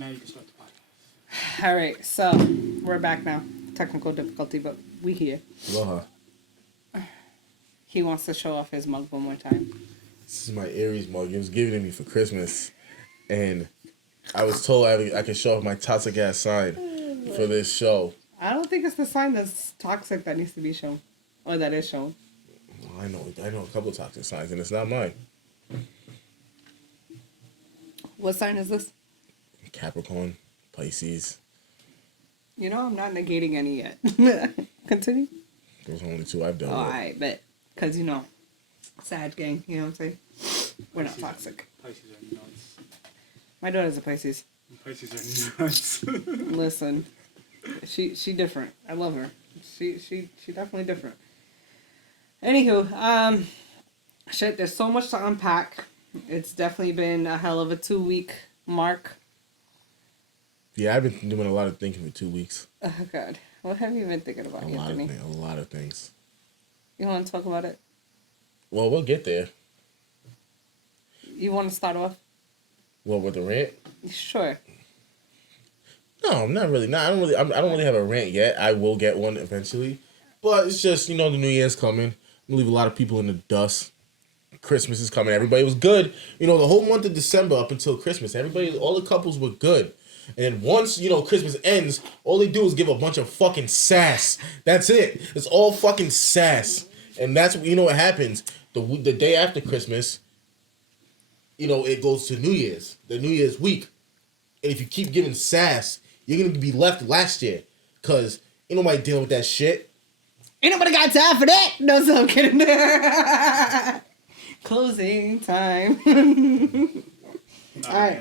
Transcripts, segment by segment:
Now you can start the podcast. All right, so we're back now. Technical difficulty, but we here. Aloha. He wants to show off his mug one more time. This is my Aries mug. It was given to me for Christmas. And I was told I could show off my toxic ass side for this show. I don't think it's the sign that's toxic that needs to be shown. Or that is shown. I know a couple of toxic signs, and it's not mine. What sign is this? Capricorn, Pisces. You know, I'm not negating any yet. Continue. Those are only two I've done. Oh, I bet. Because, you know, Sag gang, you know what I'm saying? We're not toxic. Pisces are nuts. My daughter's a Pisces. Pisces are nuts. Listen, she different. I love her. She definitely different. Anywho, shit, there's so much to unpack. It's definitely been a hell of a 2-week mark. Yeah, I've been doing a lot of thinking for 2 weeks. Oh, God. What have you been thinking about, Anthony? A lot of things. You want to talk about it? Well, we'll get there. You want to start off? Well, with the rant? Sure. No, I'm not really. No, I don't really have a rant yet. I will get one eventually. But it's just, the new year's coming. I'm going to leave a lot of people in the dust. Christmas is coming. Everybody was good. The whole month of December up until Christmas, all the couples were good. And then once, Christmas ends, all they do is give a bunch of fucking sass. That's it. It's all fucking sass. And that's, what happens. The day after Christmas, it goes to New Year's. The New Year's week. And if you keep giving sass, you're going to be left last year. Because ain't nobody dealing with that shit. Ain't nobody got time for that. No, so I'm kidding. Closing time. All right.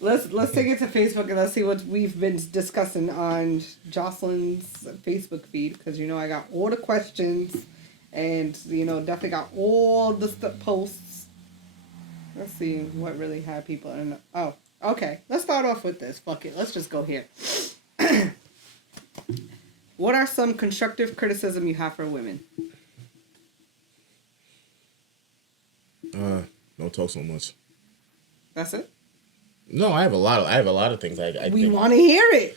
Let's take it to Facebook and let's see what we've been discussing on Jocelyn's Facebook feed. Because, I got all the questions. And, definitely got all the posts. Let's see what really had people in. Oh, okay. Let's start off with this. Fuck it. Let's just go here. What are some constructive criticism you have for women? Don't talk so much. That's it? No, I have a lot of things. We want to hear it.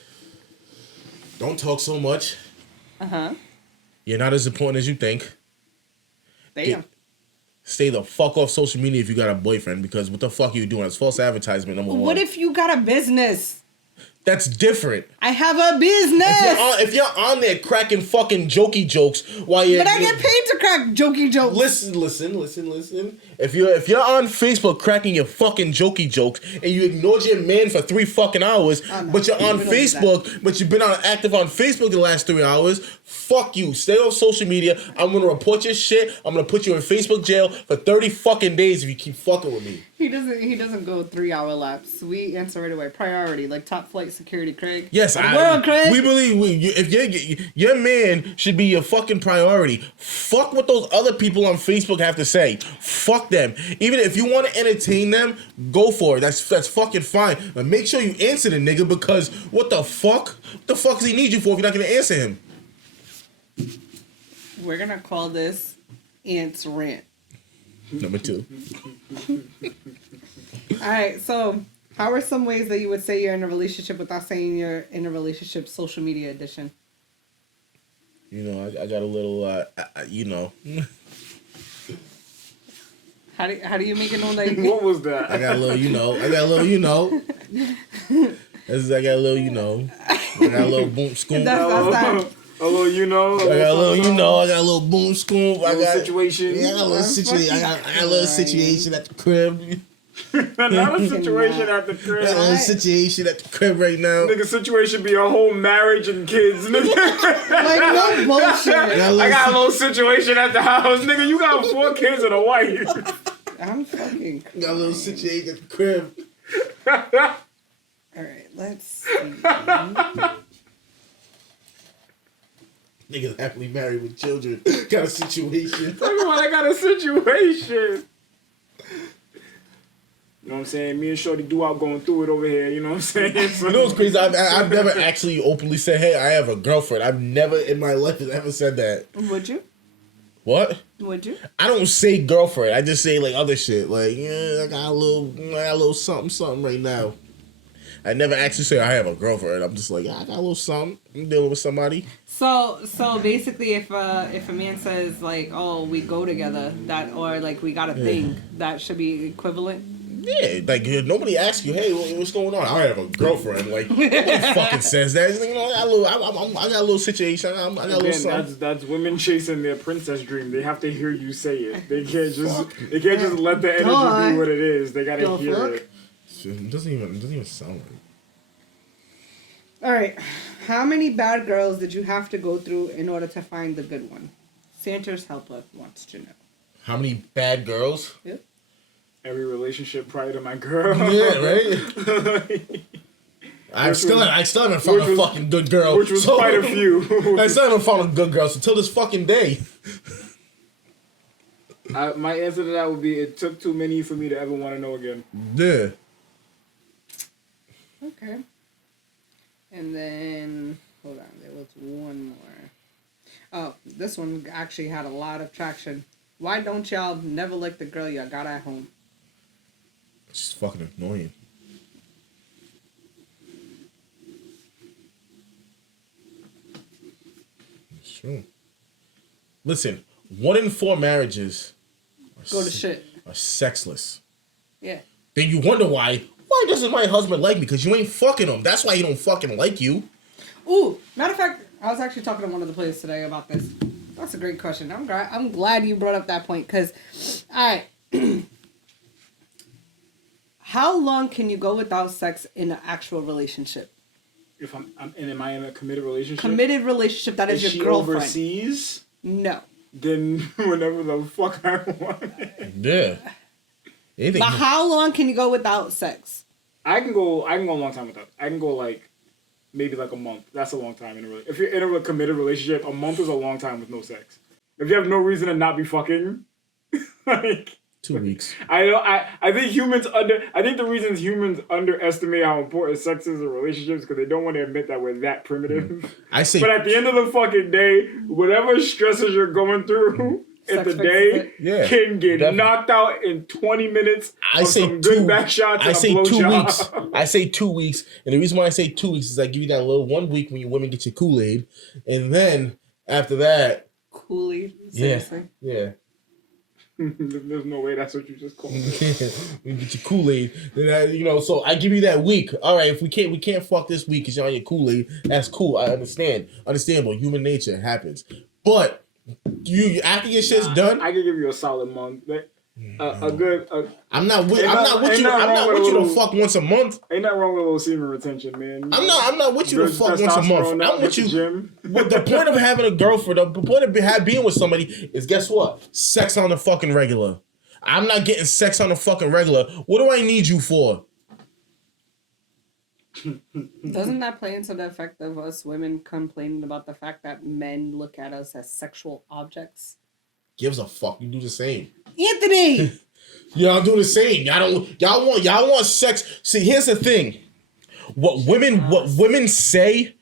Don't talk so much. Uh-huh. You're not as important as you think. Damn. Stay the fuck off social media if you got a boyfriend, because what the fuck are you doing? It's false advertisement, number one. What if you got a business? That's different. I have a business. If you're on there cracking fucking jokey jokes while you're... But I get paid to crack jokey jokes. Listen. If you're on Facebook cracking your fucking jokey jokes and you ignored your man for 3 fucking hours, but you're on Facebook, but you've been active on Facebook the last 3 hours, fuck you. Stay on social media. I'm gonna report your shit. I'm gonna put you in Facebook jail for 30 fucking days if you keep fucking with me. He doesn't go 3-hour laps. We answer right away. Priority, like top flight security, Craig. Yes, Craig. We believe if your man should be your fucking priority. Fuck what those other people on Facebook have to say. Fuck them. Even if you want to entertain them, go for it. That's fucking fine. But make sure you answer the nigga, because what the fuck? What the fuck does he need you for if you're not gonna answer him? We're gonna call this Ant's Rant. Number 2. Alright, so how are some ways that you would say you're in a relationship without saying you're in a relationship, social media edition? I got a little, How do you make it known that you... What was that? I got a little, I got a little, I got a little boom scoop. That's that. A little, I got a little, I got a little boom scoop. I got situation. Yeah, I got a little situation. I got a little situation at the crib. Not a situation at the crib. I got a little situation at the crib right now. Nigga, situation be a whole marriage and kids. Nigga. Like, no bullshit. I got a little situation at the house. Nigga, you got 4 kids and a wife. I'm fucking... Got a little situation at the crib. Alright, let's see. Niggas happily married with children. Got a situation. Talk about I got a situation. You know what I'm saying? Me and Shorty do out going through it over here. You know what I'm saying? So, You know what's crazy? I've never actually openly said, hey, I have a girlfriend. I've never in my life ever said that. Would you? What? Would you? I don't say girlfriend. I just say like other shit. Like, yeah, I got a little something right now. I never actually say I have a girlfriend. I'm just like, I got a little something. I'm dealing with somebody. So basically, if a man says like, oh, we go together, that or like we got a thing, that should be equivalent. Yeah, like nobody asks you, hey, what's going on? I have a girlfriend. Like nobody fucking says that. It's like, I got a little situation. I got a little something. That's women chasing their princess dream. They have to hear you say it. They can't just let the energy be what it is. They gotta hear it. It doesn't even sound right. All right, how many bad girls did you have to go through in order to find the good one? Santa's helper wants to know. How many bad girls? Yep. Every relationship prior to my girl. Yeah, right? I still haven't found a fucking good girl. Which was quite a few. I still haven't found a good girl until this fucking day. My answer to that would be it took too many for me to ever want to know again. Yeah. Okay. And then, hold on, there was one more. Oh, this one actually had a lot of traction. Why don't y'all never like the girl y'all got at home? It's just fucking annoying. It's true. Listen, 1 in 4 marriages Go to shit. Are sexless. Yeah. Then you wonder why doesn't my husband like me? Because you ain't fucking him. That's why he don't fucking like you. Ooh, matter of fact, I was actually talking to one of the players today about this. That's a great question. I'm glad you brought up that point because, all right. How long can you go without sex in an actual relationship? If am I in a committed relationship? Committed relationship that is your girlfriend. Overseas? No. Then whenever the fuck I want. Yeah. But how long can you go without sex? I can go a long time without. I can go like maybe like a month. That's a long time in a relationship. If you're in a committed relationship, a month is a long time with no sex. If you have no reason to not be fucking, like 2 weeks. I think the reasons humans underestimate how important sex is in relationships because they don't want to admit that we're that primitive. I say, but at the end of the fucking day, whatever stresses you're going through at the day can get knocked out in 20 minutes. I say some good back shots. I say 2 weeks. I say 2 weeks, and the reason why I say 2 weeks is I give you that little 1 week when you women get your Kool-Aid, and then after that, Kool-Aid. Seriously. Yeah. There's no way that's what you just called it. You get your Kool-Aid. Then so I give you that week. All right, if we can't fuck this week because you're on your Kool-Aid, that's cool. I understand. Understandable. Human nature happens. But you after your shit's done, I can give you a solid month. A good. I'm not with you to fuck once a month. Ain't nothing wrong with a little semen retention, man. I'm not with you to fuck once a month. I'm with you. But the point of having a girlfriend, the point of being with somebody is, guess what? Sex on the fucking regular. I'm not getting sex on the fucking regular. What do I need you for? Doesn't that play into the effect of us women complaining about the fact that men look at us as sexual objects? Gives a fuck. You do the same. Anthony! Y'all do the same. Y'all want sex. See, here's the thing. What women say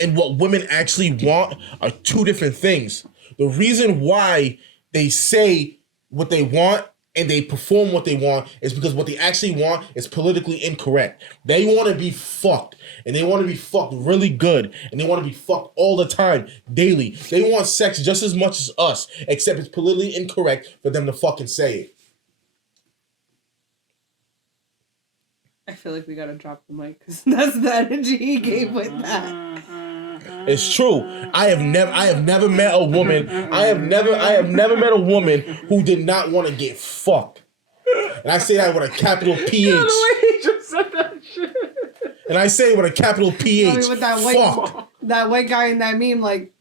and what women actually want are two different things. The reason why they say what they want and they perform what they want is because what they actually want is politically incorrect. They want to be fucked, and they want to be fucked really good, and they want to be fucked all the time, daily. They want sex just as much as us, except it's politically incorrect for them to fucking say it. I feel like we gotta drop the mic because that's the energy he gave with that. It's true. I have never met a woman. I have never met a woman who did not want to get fucked. And I say that with a capital PH. He just said that shit. And I say it with a capital PH. With that white guy in that meme, like.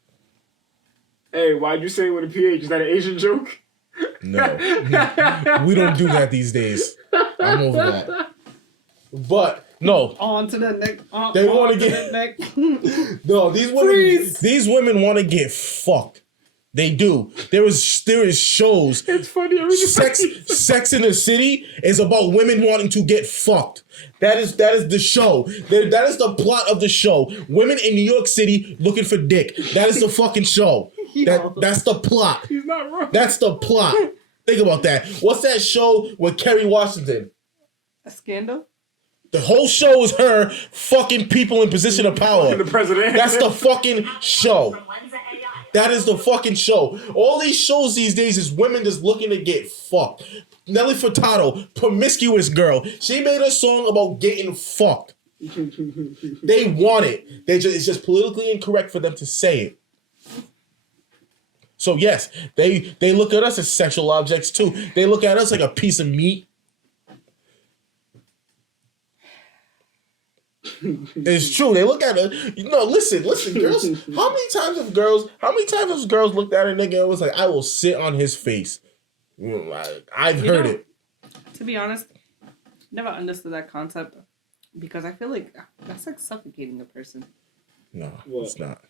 Hey, why'd you say it with a PH? Is that an Asian joke? No. We don't do that these days. I'm over that. But no. On to the neck. They want to get neck. No, these women want to get fucked. They do. There is shows. It's funny. Sex in the City is about women wanting to get fucked. That is the show. That is the plot of the show. Women in New York City looking for dick. That is the fucking show. That's the plot. He's not wrong. That's the plot. Think about that. What's that show with Kerry Washington? A Scandal? The whole show is her fucking people in position of power. The president. That's the fucking show. That is the fucking show. All these shows these days is women just looking to get fucked. Nelly Furtado, promiscuous girl. She made a song about getting fucked. They want it. It's just politically incorrect for them to say it. So yes, they look at us as sexual objects too. They look at us like a piece of meat. It's true. They look at it. Listen, girls. How many times have girls looked at a nigga and was like, "I will sit on his face." I've heard it. To be honest, never understood that concept because I feel like that's like suffocating a person. No, it's not.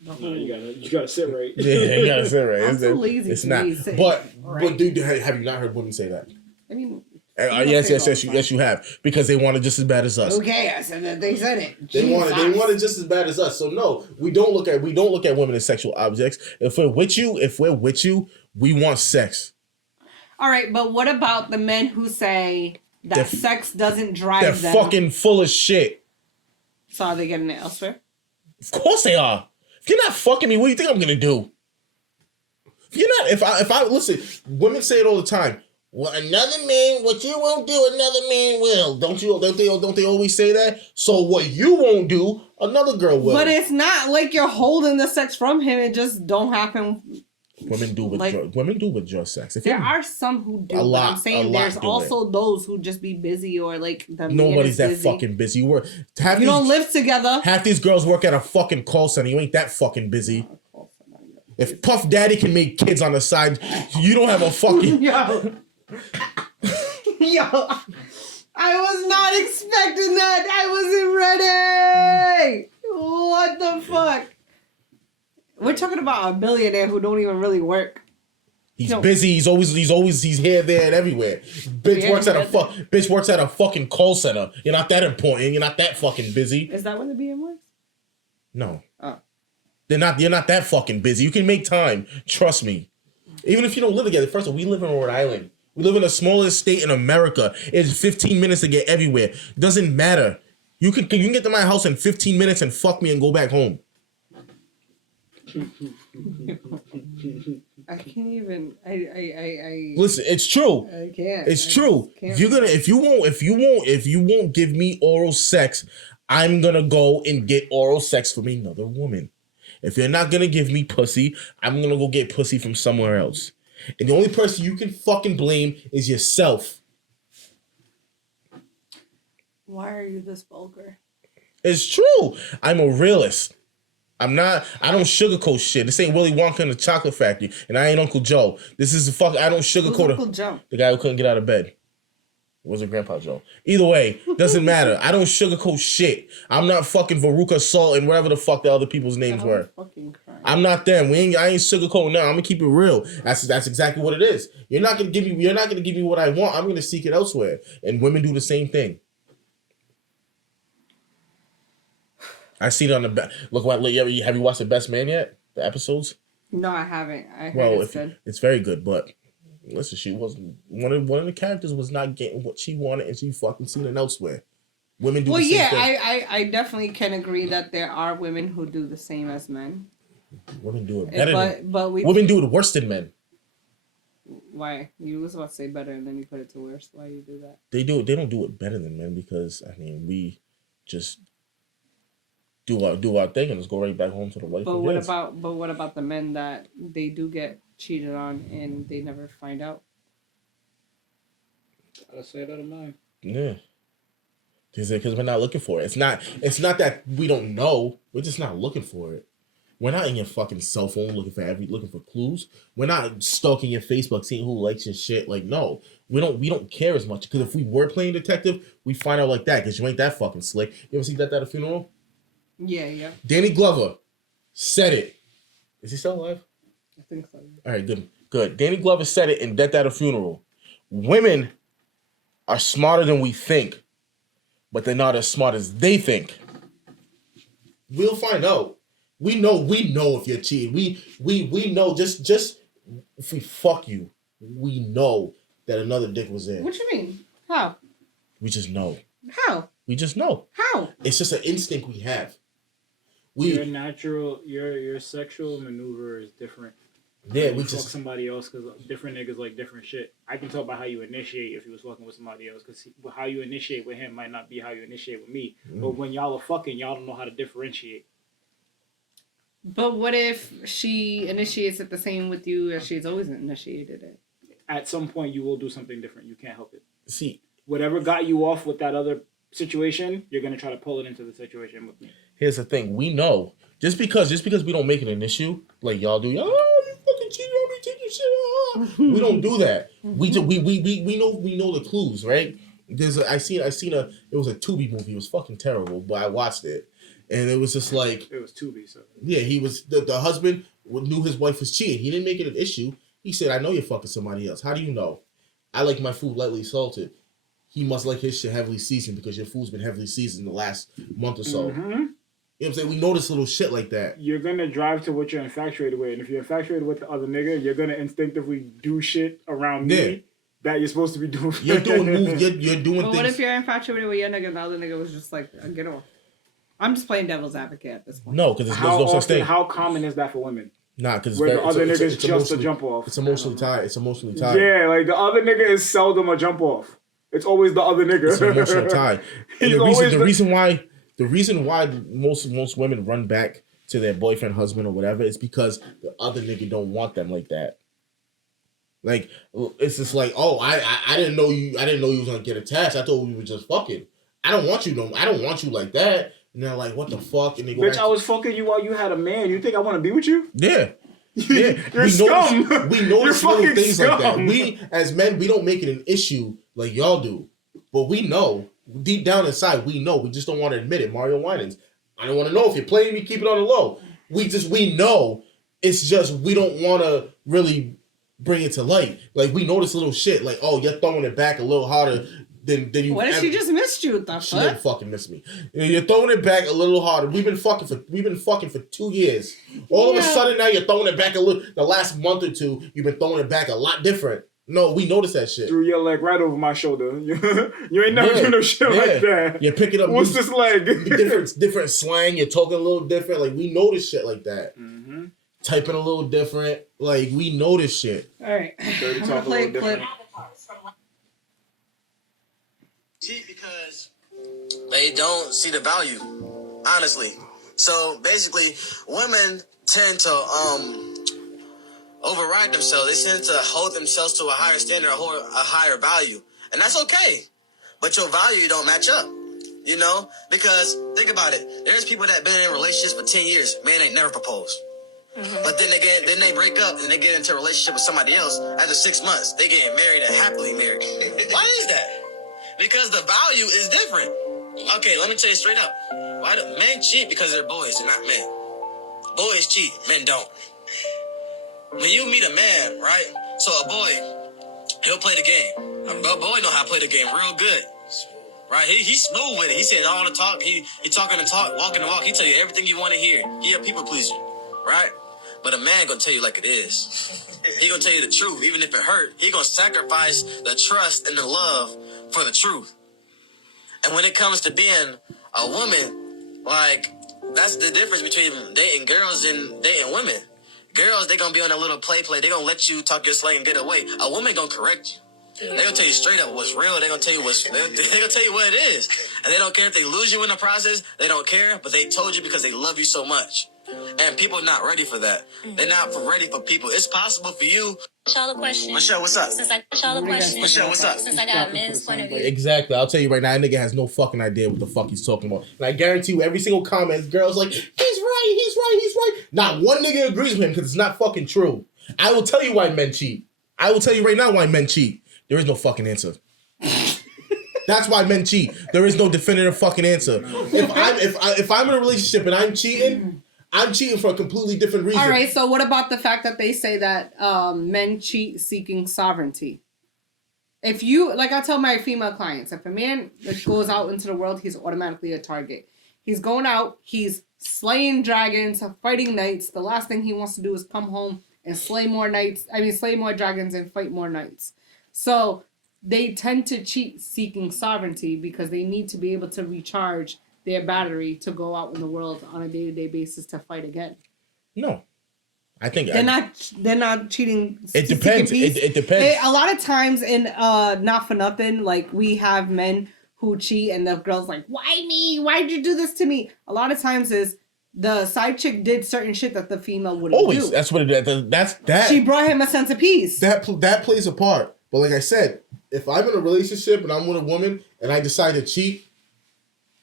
No, you gotta sit right. Yeah, you gotta sit right. I'm so lazy. It's not. But dude, have you not heard women say that? I mean. Yes, you have, because they want it just as bad as us. Okay, I said that they said it. They want it just as bad as us. So no, we don't look at women as sexual objects. If we're with you, we want sex. All right, but what about the men who say that sex doesn't drive them? They're fucking full of shit. So are they getting it elsewhere? Of course they are. If you're not fucking me, what do you think I'm gonna do? If I listen, women say it all the time. Well, another man, what you won't do, another man will. Don't they always say that? So what you won't do, another girl will. But it's not like you're holding the sex from him. It just don't happen. Women do with just sex. There are some who do. I'm saying there's also those who just be busy or like the nobody's that fucking busy. You don't live together. Half these girls work at a fucking call center. You ain't that fucking busy. If Puff Daddy can make kids on the side, you don't have a fucking Yo, I was not expecting that. I wasn't ready. What the fuck? We're talking about a billionaire who don't even really work. He's busy. He's here, there, and everywhere. Bitch works at a fucking call center. You're not that important. You're not that fucking busy. Is that when the BM works? No. Oh. You're not that fucking busy. You can make time. Trust me. Even if you don't live together. First of all, we live in Rhode Island. We live in the smallest state in America. It's 15 minutes to get everywhere. Doesn't matter. You can get to my house in 15 minutes and fuck me and go back home. I can't even. I listen. It's true. I can't. It's true. You're gonna if you won't give me oral sex, I'm gonna go and get oral sex from another woman. If you're not gonna give me pussy, I'm gonna go get pussy from somewhere else. And the only person you can fucking blame is yourself. Why are you this vulgar? It's true. I'm a realist. I don't sugarcoat shit. This ain't Willy Wonka in the Chocolate Factory. And I ain't Uncle Joe. This is I don't sugarcoat Uncle Joe? The guy who couldn't get out of bed. It wasn't Grandpa Joe. Either way, doesn't matter. I don't sugarcoat shit. I'm not fucking Veruca Salt and whatever the fuck the other people's names were. I'm not them. I ain't sugarcoating now. I'm gonna keep it real. That's exactly what it is. You're not gonna give me what I want. I'm gonna seek it elsewhere. And women do the same thing. I see it on the look. Have you watched The Best Man yet? The episodes? No, I haven't. I heard it's good. It's very good, but listen, she wasn't one of the characters was not getting what she wanted, and she fucking seen it elsewhere. Women do the same thing. I definitely can agree that there are women who do the same as men. Women do it better. Women do it worse than men. Why? You was about to say better, and then you put it to worse. Why you do that? They don't do it better than men because we just do our thing and just go right back home to the wife. But what about the men that they do get cheated on and they never find out? I say that in mine. Yeah. Because we're not looking for it. It's not that we don't know. We're just not looking for it. We're not in your fucking cell phone looking for clues. We're not stalking your Facebook, seeing who likes your shit. Like, no, we don't care as much. Because if we were playing detective, we find out like that. Because you ain't that fucking slick. You ever see that at a funeral? Yeah. Danny Glover said it. Is he still alive? I think so. All right, good. Danny Glover said it in Death at a Funeral. Women are smarter than we think, but they're not as smart as they think. We'll find out. We know if you're cheating. We know just if we fuck you, we know that another dick was there. What you mean? How? We just know. How? We just know. How? It's just an instinct we have. Your sexual maneuver is different. Yeah, we fuck somebody else because different niggas like different shit. I can tell by how you initiate if you was fucking with somebody else because how you initiate with him might not be how you initiate with me. But when y'all are fucking, y'all don't know how to differentiate. But what if she initiates it the same with you as she's always initiated it? At some point, you will do something different. You can't help it. See, whatever got you off with that other situation, you're gonna try to pull it into the situation with me. Here's the thing: we know just because we don't make it an issue like y'all do. Oh, you fucking cheated on me, take your shit. We don't do that. We know the clues, right? I seen it was a Tubi movie. It was fucking terrible, but I watched it, and it was just like it was Tubi. So yeah, he was the husband knew his wife was cheating. He didn't make it an issue. He said, "I know you're fucking somebody else. How do you know? I like my food lightly salted. He must like his shit heavily seasoned because your food's been heavily seasoned the last month or so." Mm-hmm. You know what I'm saying? We notice little shit like that. You're going to drive to what you're infatuated with. And if you're infatuated with the other nigga, you're going to instinctively do shit around me that you're supposed to be doing. You're doing moves. You're doing things. But what if you're infatuated with your nigga and the other nigga was just like, get off? I'm just playing devil's advocate at this point. No, because there's no such thing. How common is that for women? Nah, because where the other nigga is just a jump off. It's emotionally tied. Yeah, like the other nigga is seldom a jump off. It's always the other nigga. It's emotional tie. And the reason why most women run back to their boyfriend, husband, or whatever is because the other nigga don't want them like that. Like it's just like, oh, I didn't know you was gonna get attached. I thought we were just fucking. I don't want you like that. And they're like, what the fuck? And they go, bitch, I was fucking you while you had a man. You think I want to be with you? Yeah. Yeah. You're scum. We notice little things scum. Like that. We as men, we don't make it an issue like y'all do, but we know. Deep down inside, we know. We just don't want to admit it. Mario Winans. I don't want to know if you're playing me. Keep it on the low. We know. It's just we don't want to really bring it to light. Like we notice little shit. Like you're throwing it back a little harder than you. What if she just missed you? She didn't fucking miss me. You're throwing it back a little harder. We've been fucking for 2 years. All of a sudden now you're throwing it back a little. The last month or two you've been throwing it back a lot different. No, we noticed that shit. Threw your leg right over my shoulder. You ain't never doing no shit like that. You're picking up. What's this leg? different slang. You're talking a little different. Like we notice shit like that. Mm-hmm. Typing a little different. Like we notice shit. All right. I'm gonna play a clip. Because they don't see the value, honestly. So basically, women tend to override themselves. They tend to hold themselves to a higher standard, a higher value. And that's okay. But your value don't match up. You know? Because, think about it. There's people that been in relationships for 10 years. Man ain't never proposed. Mm-hmm. But then they break up and they get into a relationship with somebody else. After 6 months, they getting married and happily married. Why is that? Because the value is different. Okay, let me tell you straight up. Why do men cheat? Because they're boys, they're not men. Boys cheat, men don't. When you meet a man, right? So a boy, he'll play the game. A boy know how to play the game real good. Right? He's smooth with it. He said all the talk. He talking the talk, walking the walk. He tell you everything you want to hear. He a people pleaser. Right? But a man gonna tell you like it is. He gonna tell you the truth, even if it hurt. He gonna sacrifice the trust and the love for the truth. And when it comes to being a woman, like, that's the difference between dating girls and dating women. Girls, they gonna be on a little play. They gonna let you talk your slang and get away. A woman gonna correct you. They gonna tell you straight up what's real. They gonna tell you they gonna tell you what it is. And they don't care if they lose you in the process. They don't care, but they told you because they love you so much. And people are not ready for that. They're not ready for people. It's possible for you. Y'all a question. Michelle, what's up? Since I got y'all a question. Michelle, what's up? Since I got a men's point of view. Exactly. I'll tell you right now, that nigga has no fucking idea what the fuck he's talking about. And I guarantee you, every single comment, girls like, he's right. Not one nigga agrees with him because it's not fucking true. I will tell you why men cheat. I will tell you right now why men cheat. There is no fucking answer. That's why men cheat. There is no definitive fucking answer. If I'm in a relationship and I'm cheating for a completely different reason. All right, so what about the fact that they say that men cheat seeking sovereignty? If you, like I tell my female clients, if a man goes out into the world, he's automatically a target. He's going out, he's slaying dragons, fighting knights. The last thing he wants to do is come home and slay more dragons and fight more knights. So they tend to cheat seeking sovereignty because they need to be able to recharge their battery to go out in the world on a day-to-day basis to fight again. No. I think they're not cheating. It depends. It depends. A lot of times in Not For Nothing, like we have men who cheat and the girl's like, why me? Why'd you do this to me? A lot of times is the side chick did certain shit that the female wouldn't always do. That's what it is. That's that. She brought him a sense of peace. That plays a part. But like I said, if I'm in a relationship and I'm with a woman and I decide to cheat,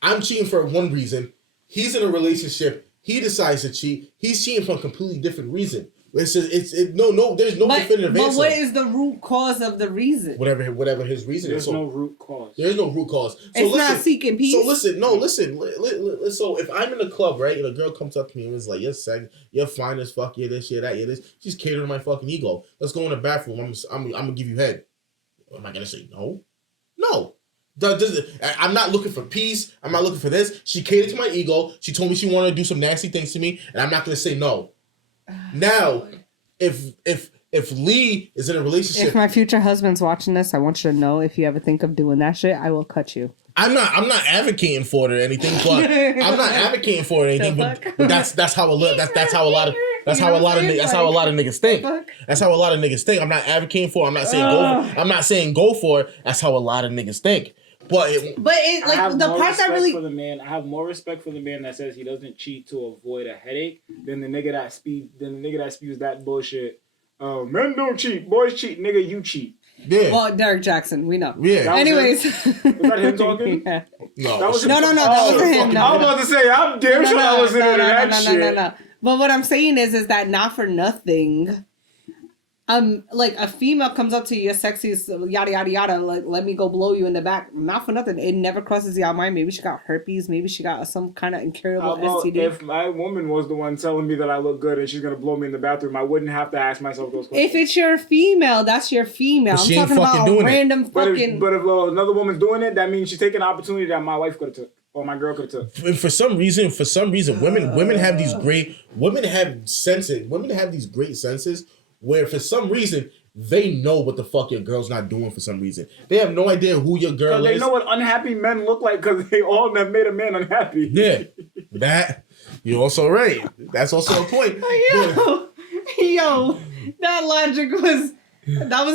I'm cheating for one reason. He's in a relationship. He decides to cheat. He's cheating for a completely different reason. There's no definitive answer. But what is the root cause of the reason? Whatever his reason is. There's no root cause. There's no root cause. So it's not seeking peace. So listen. So if I'm in a club, right, and a girl comes up to me and is like, you're fine as fuck, you're this, you're that, you're this. She's catering to my fucking ego. Let's go in the bathroom. I'm gonna give you head. Am I gonna say no? No. I'm not looking for peace. I'm not looking for this. She catered to my ego. She told me she wanted to do some nasty things to me, and I'm not gonna say no. Now, if Lee is in a relationship, if my future husband's watching this, I want you to know if you ever think of doing that shit, I will cut you. I'm not advocating for it or anything, but I'm not advocating for it or anything. But that's how a lot of niggas think. That's how a lot of niggas think. I'm not advocating for it. I'm not saying go for it. That's how a lot of niggas think. But the part that really I have more respect for the man that says he doesn't cheat to avoid a headache than the nigga that spews that bullshit. Men don't cheat, boys cheat, nigga, you cheat. Yeah. Well, Derek Jackson, we know. Yeah. Anyways, was that him talking? Yeah. No. That wasn't him. No. I was about to say, I'm damn sure I listened to that shit. No. But what I'm saying is that Not For Nothing. Like a female comes up to you, you're sexy, yada yada yada. Like, let me go blow you in the back. Not for nothing. It never crosses your mind. Maybe she got herpes. Maybe she got some kind of incurable STD. If my woman was the one telling me that I look good and she's gonna blow me in the bathroom, I wouldn't have to ask myself those questions. If it's your female, that's your female. I'm talking about a random fucking. But if another woman's doing it, that means she's taking an opportunity that my wife could have took. Or my girl could have took. For some reason, women have these great. Women have senses. Women have these great senses where, for some reason, they know what the fuck your girl's not doing. For some reason, they have no idea who your girl is. They know what unhappy men look like because they all have made a man unhappy. Yeah, that you're also right. That's also a point. Yo, that logic was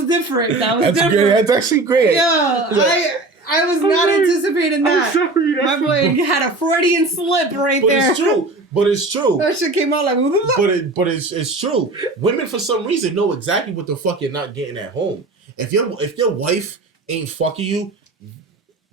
different. That's different. Great. That's actually great. Yeah, I was not anticipating that. I'm sorry, my boy had a Freudian slip right there. But it's true. That shit came out like. But it's true. Women for some reason know exactly what the fuck you're not getting at home. If your wife ain't fucking you,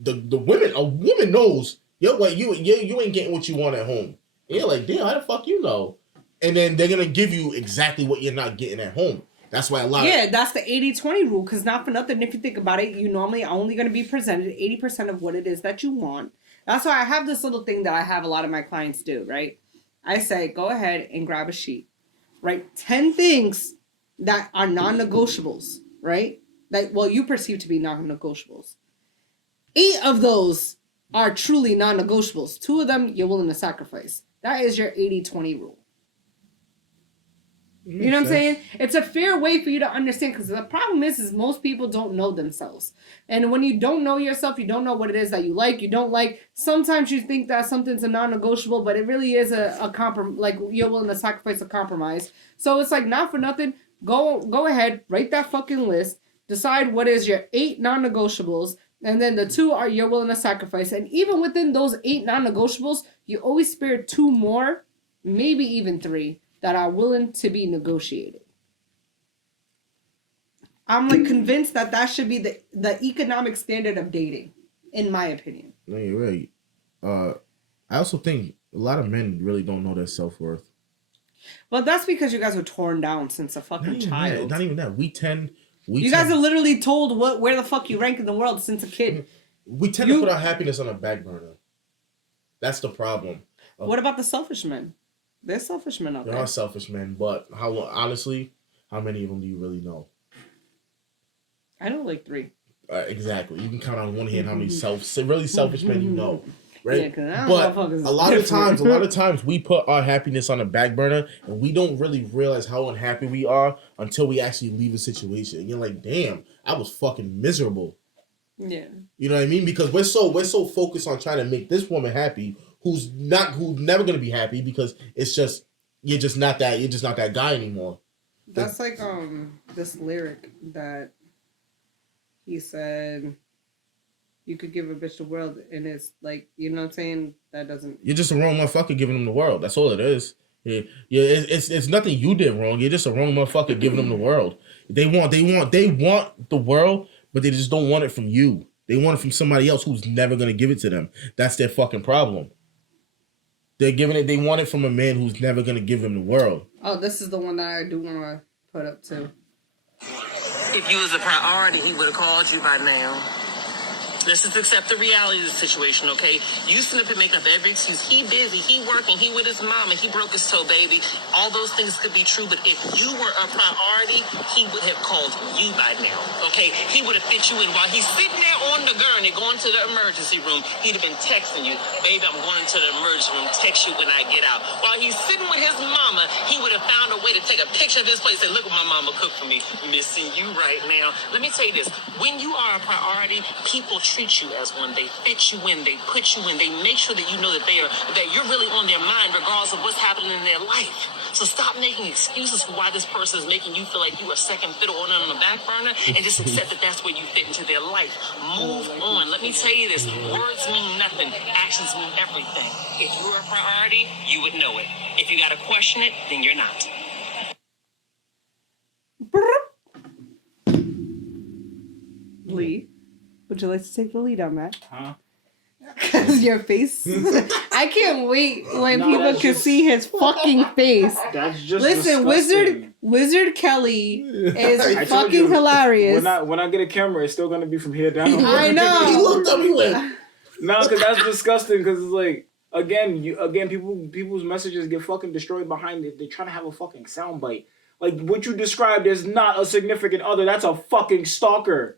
a woman knows you ain't getting what you want at home. And you're like, damn, how the fuck you know? And then they're gonna give you exactly what you're not getting at home. That's why that's the 80-20 rule, because not for nothing, if you think about it, you normally are only going to be presented 80% of what it is that you want. That's why I have this little thing that I have a lot of my clients do, right? I say, go ahead and grab a sheet. Write 10 things that are non-negotiables, right? That, you perceive to be non-negotiables. 8 of those are truly non-negotiables. 2 of them you're willing to sacrifice. That is your 80-20 rule. You know what I'm saying? It's a fair way for you to understand, because the problem is most people don't know themselves. And when you don't know yourself, you don't know what it is that you like, you don't like. Sometimes you think that something's a non-negotiable, but it really is a compromise. Like, you're willing to sacrifice a compromise. So it's like, not for nothing. Go ahead, write that fucking list. Decide what is your 8 non-negotiables. And then the 2 are you're willing to sacrifice. And even within those 8 non-negotiables, you always spare 2 more, maybe even 3. That are willing to be negotiated. I'm like convinced that should be the economic standard of dating, in my opinion. No, you're right. I also think a lot of men really don't know their self-worth. Well, that's because you guys were torn down since a fucking child. Not even that. You guys are literally told where the fuck you rank in the world since a kid. We tend to put our happiness on a back burner. That's the problem. What about the selfish men? There's selfish men out there. There are selfish men, but how many of them do you really know? I know like 3. Exactly. You can count on one hand how many really selfish men you know. right? Yeah, 'cause But motherfuckers a lot is of different. times we put our happiness on the back burner, and we don't really realize how unhappy we are until we actually leave a situation. And you're like, damn, I was fucking miserable. Yeah. You know what I mean? Because we're so focused on trying to make this woman happy, who's never gonna be happy, because it's just you're just not that guy anymore. That's like this lyric that he said, you could give a bitch the world, and it's like, you know what I'm saying? That doesn't. You're just a wrong motherfucker giving them the world. That's all it is. Yeah, it's nothing you did wrong. You're just a wrong motherfucker giving them the world. They want the world, but they just don't want it from you. They want it from somebody else who's never gonna give it to them. That's their fucking problem. They want it from a man who's never gonna give them the world. Oh, this is the one that I do want to put up too. If you was a priority, he would have called you by now. Let's just accept the reality of the situation, okay? You sit up and make up every excuse. He busy, he working, he with his mama, he broke his toe, baby. All those things could be true, but if you were a priority, he would have called you by now, okay? He would have fit you in. While he's sitting there on the gurney going to the emergency room, he'd have been texting you, baby, I'm going into the emergency room, text you when I get out. While he's sitting with his mama, he would have found a way to take a picture of his place and say, look what my mama cooked for me. Missing you right now. Let me tell you this, when you are a priority, people treat you as one. They fit you in, they put you in, they make sure that you know that that you're really on their mind regardless of what's happening in their life. So stop making excuses for why this person is making you feel like you are second fiddle on them on the back burner, and just accept that that's where you fit into their life. Move on. Let me tell you this, words mean nothing, actions mean everything. If you're a priority, you would know it. If you gotta question it, then you're not. Lee, would you like to take the lead on that? Huh? Because your face. I can't wait when people that's can just- see his fucking face. That's just Listen, disgusting. Wizard Kelly is I told fucking you, hilarious. When I get a camera, it's still gonna be from here down. I know. He looked at me like, No, because that's disgusting. Because it's like people's messages get fucking destroyed behind it. They're trying to have a fucking soundbite. Like what you described is not a significant other. That's a fucking stalker.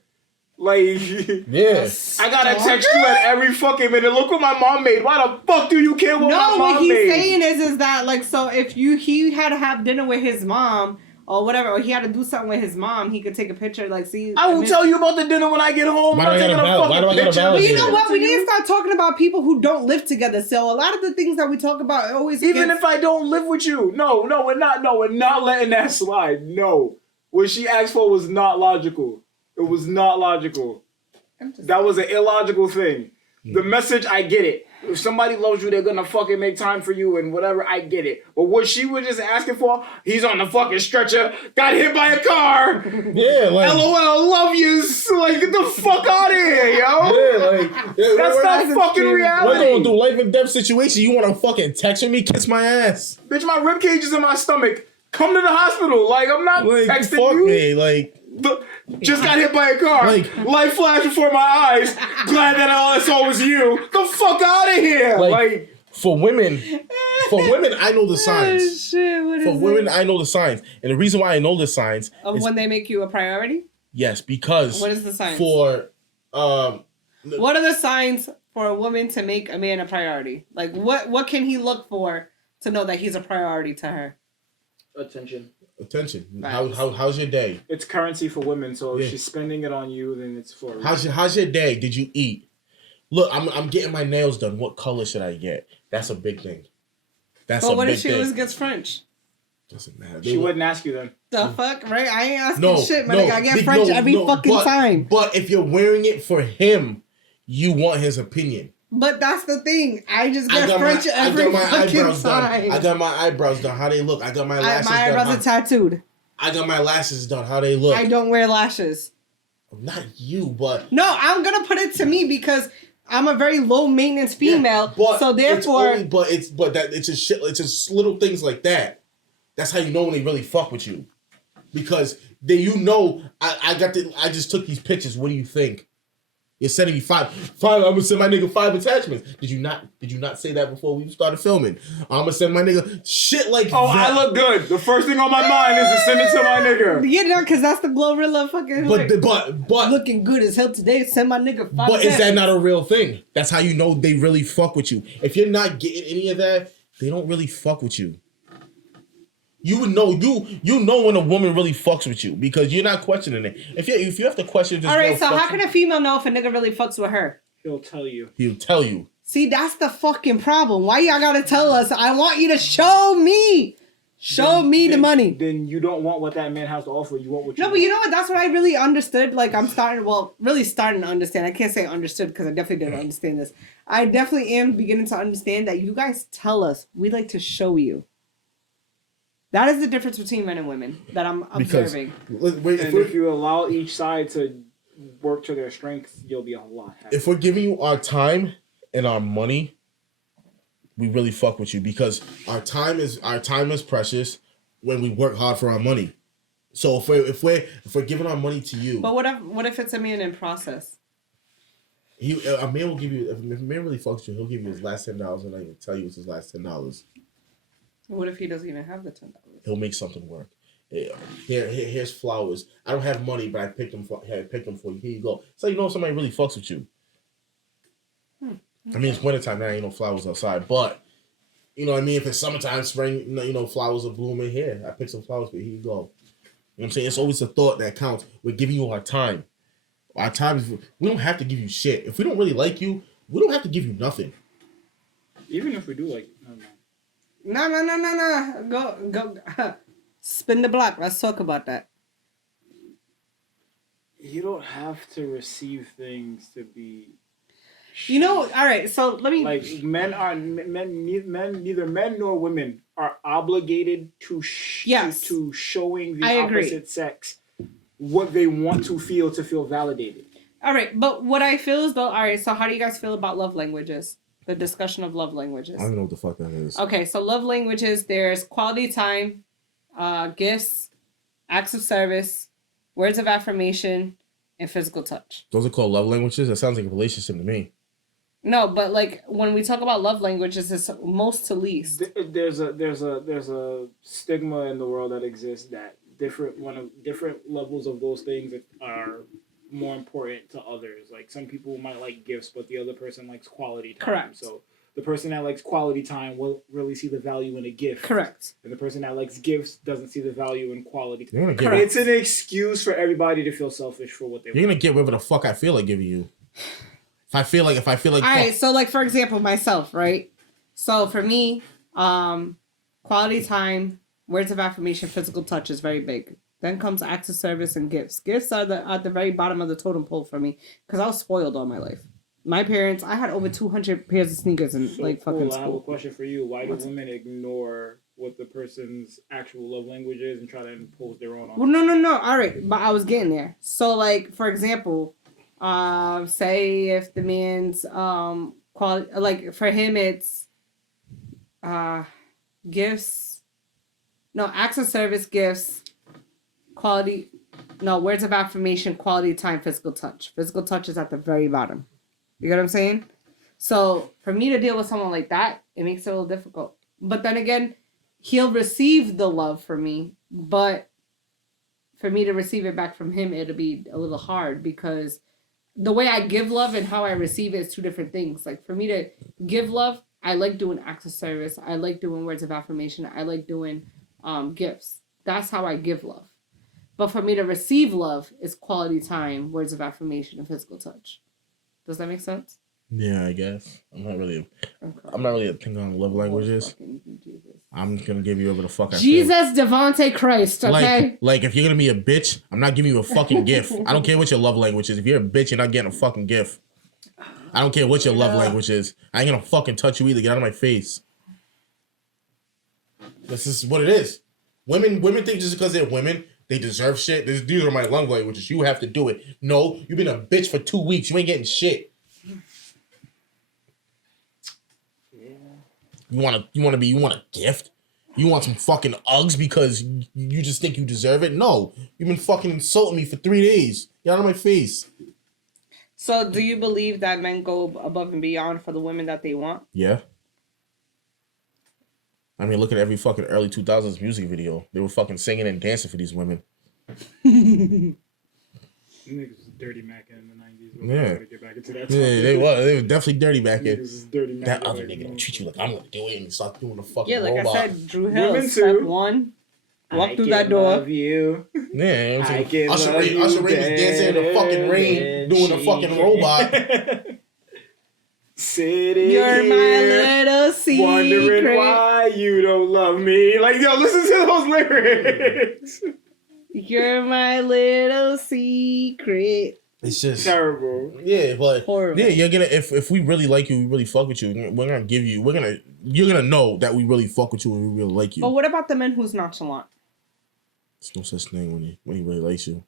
Like, yeah. I gotta text you at every fucking minute. Look what my mom made. Why the fuck do you care what my No, mom what he's made? saying is that like, so if he had to have dinner with his mom or whatever, or he had to do something with his mom, he could take a picture. Like, see, I will tell you about the dinner when I get home. Why I'm do I taking gotta a val- why do I fucking gotta picture. validate But you know it? what? We need to start talking about people who don't live together. So a lot of the things that we talk about always Even if I don't live with you. No, we're not. No, we're not letting that slide. No. What she asked for was not logical. It was not logical. That was an illogical thing. The message, I get it. If somebody loves you, they're gonna fucking make time for you and whatever, I get it. But what she was just asking for, he's on the fucking stretcher, got hit by a car. Yeah, like, LOL, love yous. Like, get the fuck out of here, yo. yeah, like, That's not fucking we're reality. going through life and death situation. You want to fucking text me, kiss my ass? Bitch, my ribcage is in my stomach. Come to the hospital. Like, I'm not Like, texting fuck you. me, like. Just got hit by a car. Like- Light flashed before my eyes. Glad that all I saw was you. The fuck out of here. Like For women, I know the Oh, signs. shit, what For is women, it? I know the signs, and the reason why I know the signs is When they make you a priority? yes, because What is the signs? for What are the signs for a woman to make a man a priority? Like, what can he look for to know that he's a priority to her? attention. attention. Right. How's your day? It's currency for women, so if Yeah. she's spending it on you, then it's for How's your day? Did you eat? Look, I'm getting my nails done. What color should I get? That's a big thing. That's But a what big if she thing. always gets French? Doesn't matter. She wouldn't ask you then. The fuck, right? I ain't asking shit, man. I get big- French every fucking time. But if you're wearing it for him, you want his opinion. But that's the thing. I just I get got French every my fucking eyebrows done. time. I got my eyebrows done. How they look? I got my lashes My done. eyebrows are tattooed. I got my lashes done. How they look? I don't wear lashes. Not you, but No, I'm gonna put it to me because I'm a very low maintenance female. but so therefore, it's just little things like that. That's how you know when they really fuck with you, because I just took these pictures. What do you think? You're sending me five. I'm gonna send my nigga 5 attachments. Did you not say that before we started filming? I'm gonna send my nigga shit like Oh, that. I look good. The first thing on my mind is to send it to my nigga. You know, because that's the Glorilla fucking. But looking good as hell today. Send my nigga 5. But is that not a real thing? That's how you know they really fuck with you. If you're not getting any of that, they don't really fuck with you. You would know you know when a woman really fucks with you because you're not questioning it. If you have to question, just all right. So how can a female know if a nigga really fucks with her? He'll tell you. He'll tell you. See, that's the fucking problem. Why y'all gotta tell us? I want you to show me. Show me the money. Then you don't want what that man has to offer. You want what you No, but you know what? That's what I really understood. Like, I'm really starting to understand. I can't say understood because I definitely didn't understand this. I definitely am beginning to understand that you guys tell us. We like to show you. That is the difference between men and women that I'm observing. If you allow each side to work to their strengths, you'll be a lot happier. If we're giving you our time and our money, we really fuck with you because our time is precious when we work hard for our money. So if we're giving our money to you, but what if it's a man in process? A man will give you. If a man really fucks you, he'll give you his last $10 and I can tell you it's his last $10. What if he doesn't even have the $10? He'll make something work. Here's flowers. I don't have money, but I picked them for you. Here you go. So you know somebody really fucks with you. I mean, it's wintertime now. Ain't no flowers outside, but you know what I mean. If it's summertime, spring, you know flowers are blooming. Here, I picked some flowers for you. Here you go. You know what I'm saying? It's always the thought that counts. We're giving you our time. Our time is. We don't have to give you shit. If we don't really like you, we don't have to give you nothing. Even if we do like, I don't know. No. Go. Spin the block. Let's talk about that. You don't have to receive things to be. You know, all right. So let me. Like neither men nor women are obligated to to showing the opposite sex what they want to feel validated. All right, but what I feel is though. All right. So how do you guys feel about love languages? The discussion of love languages. I don't know what the fuck that is. Okay, so love languages, there's quality time, gifts, acts of service, words of affirmation, and physical touch. Those are called love languages? That sounds like a relationship to me. No, but like when we talk about love languages, it's most to least. There's a stigma in the world that exists that different levels of those things are more important to others. Like some people might like gifts, but the other person likes quality time. Correct. So the person that likes quality time will really see the value in a gift. Correct. And the person that likes gifts doesn't see the value in quality time. Correct. It's an excuse for everybody to feel selfish for what they want. You're gonna get whatever the fuck I feel like giving you. If I feel like all right, so like for example, myself, right? So for me, quality time, words of affirmation, physical touch is very big. Then comes acts of service and gifts. Gifts are at the very bottom of the totem pole for me because I was spoiled all my life. My parents, I had over 200 pairs of sneakers in fucking school. I have a question for you. Why do women ignore what the person's actual love language is and try to impose their own on Well, no. All right, but I was getting there. So like, for example, say if the man's quality, like for him it's gifts, no, acts of service, gifts, quality, no, words of affirmation, quality time, physical touch. Physical touch is at the very bottom. You get what I'm saying? So for me to deal with someone like that, it makes it a little difficult. But then again, he'll receive the love from me, but for me to receive it back from him, it'll be a little hard because the way I give love and how I receive it is two different things. Like for me to give love, I like doing acts of service. I like doing words of affirmation. I like doing gifts. That's how I give love. But for me to receive love is quality time, words of affirmation, and physical touch. Does that make sense? Yeah, I guess. I'm not really a thing on love languages. I'm just gonna give you over the fuck I Jesus Devontae Christ, okay? Like if you're gonna be a bitch, I'm not giving you a fucking gift. I don't care what your love language is. If you're a bitch, you're not getting a fucking gift. I don't care what your love language is. I ain't gonna fucking touch you either. Get out of my face. This is what it is. Women think just because they're women, they deserve shit. These are my love languages. You have to do it. No, you've been a bitch for 2 weeks. You ain't getting shit. You want a gift? You want some fucking Uggs because you just think you deserve it? No, you've been fucking insulting me for 3 days. Get out of my face. So, do you believe that men go above and beyond for the women that they want? Yeah. I mean, look at every fucking early 2000s music video. They were fucking singing and dancing for these women. Niggas was dirty Mac in the 90s. Yeah. Gotta get back into that Yeah, they were definitely dirty back Niggas in. was dirty Mac. That other nigga don't treat you like I'm gonna do it and start doing the fucking Yeah, like robot. I said, Drew Hill, Women step too. 1, walk through that door. Love you. Yeah, I'm I saying, can Usher love Ray you was dancing in the fucking rain doing the fucking robot. Sitting You're my here, little secret. wondering why you don't love me. Like, yo, listen to those lyrics. You're my little secret. It's just Terrible. yeah, but Horrible. yeah, you're gonna if we really like you, we really fuck with you. You're gonna know that we really fuck with you and we really like you. But what about the men who's nonchalant? There's no such thing when he really likes you.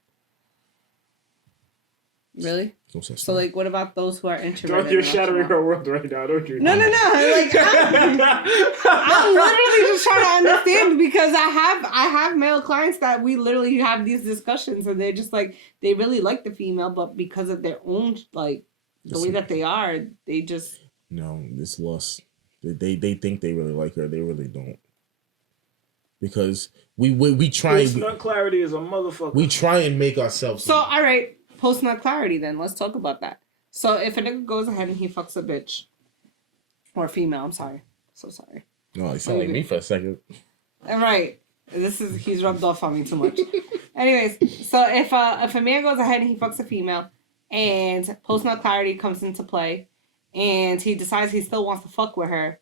Really? There's no such So, thing. like, what about those who are introverted? Dog, you're and shattering nonchalant? her world right now, don't you? No. Like, I'm literally just trying to understand because I have male clients that we literally have these discussions and they're just like they really like the female, but because of their own like the way that they are, they just No, it's lust. They think they really like her. They really don't. Because we try Post-nut clarity is a motherfucker. we try and make ourselves. so all right. Post nut clarity then. Let's talk about that. So if a nigga goes ahead and he fucks a bitch or a female, I'm sorry. So sorry. No, you sound like me for a second. All right. He's rubbed off on me too much. Anyways, so if a man goes ahead and he fucks a female and post nut clarity comes into play and he decides he still wants to fuck with her,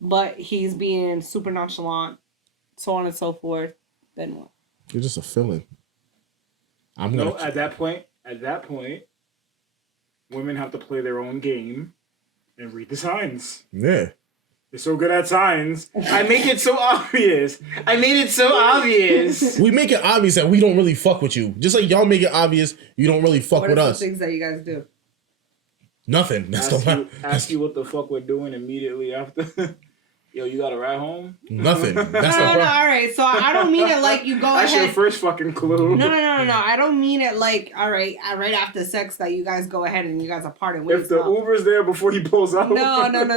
but he's being super nonchalant, so on and so forth, then what? You're just a feeling. No, at that point, women have to play their own game and read the signs. Yeah. They're so good at signs. I make it so obvious. I made it so obvious. We make it obvious that we don't really fuck with you. Just like y'all make it obvious you don't really fuck What with are us. some things that you guys do? Nothing. That's Ask you what the fuck we're doing immediately after. Yo, you got a ride home? nothing. That's No, the problem. all right. So I don't mean it like you go That's ahead. your first fucking clue. No. I don't mean it like, all right, right after sex that you guys go ahead and you guys are parting ways. If the Uber's there before he pulls out. No. I'm not.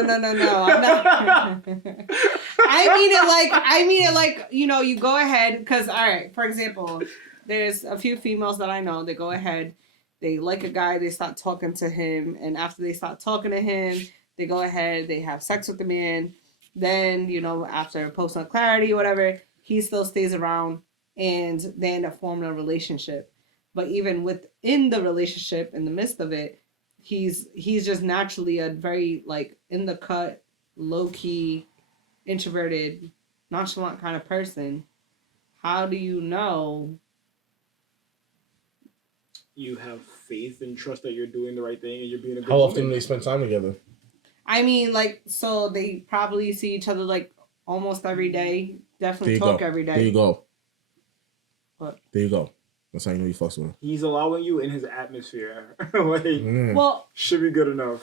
I mean it like, you know, you go ahead because, all right, for example, there's a few females that I know. They go ahead, they like a guy, they start talking to him, and after they start talking to him, they go ahead, they have sex with the man. Then, you know, after post on clarity or whatever, he still stays around and they end up forming a relationship. But even within the relationship, in the midst of it, he's just naturally a very like in the cut, low key, introverted, nonchalant kind of person. How do you know? You have faith and trust that you're doing the right thing and you're being a good How often do woman. they spend time together? I mean, like, so they probably see each other like almost every day. Definitely There you talk go. every day. There you go. What? There you go. That's how you know you fucks with her. He's allowing you in his atmosphere. Like, Well, should be good enough.